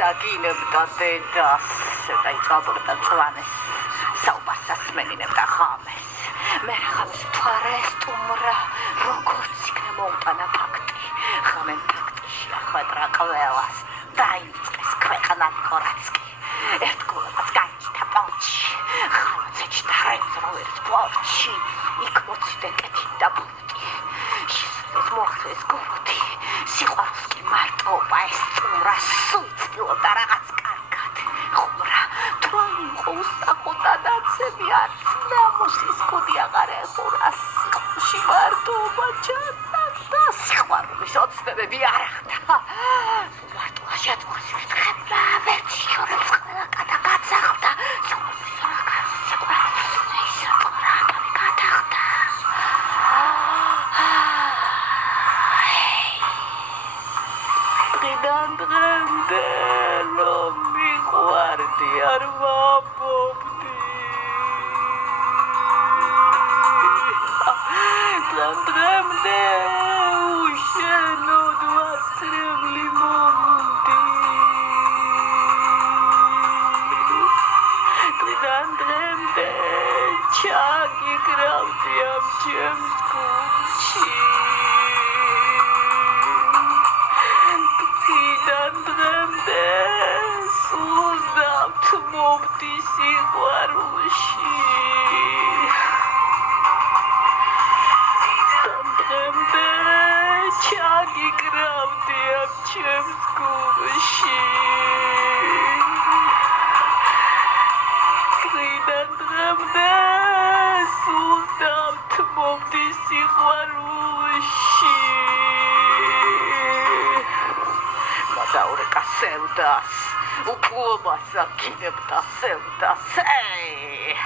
საგინებდა დედას და იწავებდა წვანეს საუბარსაც მენინებდა ღამეს მე ღამეს მთვარე სტუმრა როგორც იქნა მოუტანა ფაქტი ღამენ ფაქტი შეახვედრა ყველას დაიწყეს ქვეყანად ყორაცკი ერთგულაც გაიჩნდა პორჩი ხალხეჭდა რეზერვერს პორჩი იქ მოციდან კეთილდა ბურთი შესაძლოა მოხდეს გოროთი სიყვარულს კი მარტოობა ეს სტუმრა სუიციდობდა რაღაც კარგად ხუმრა თუ იყო უსახოდა დაცემი არც ნამოსის კუდი აღარ ეხურა სიყვარულში მარტოობა ჩაცდა სიყვარულის ოცნებები არ ახდა მარტოა შეწყოს ვითხებდა ვერცი ხორებს ყველა კატა გაცახდა სიყვარულის რაგან სიყვარულს ისაყრა გათახდა დღემდე რომ მიყვარდი არ ვამბობდი დღემდე უშენოდ ვასწრებლი მომდი დღემდე ჩაგიგრავდი ამ ჩემს გულში დღემდე სულდავთ მომდი სიყვარულში დღემდე ჩაგიგრავდი ამ ჩემს გულში დღემდე სულდავთ მომდი სიყვარულში Daureka sevdas, upulmasa kinebda sevdas, ey!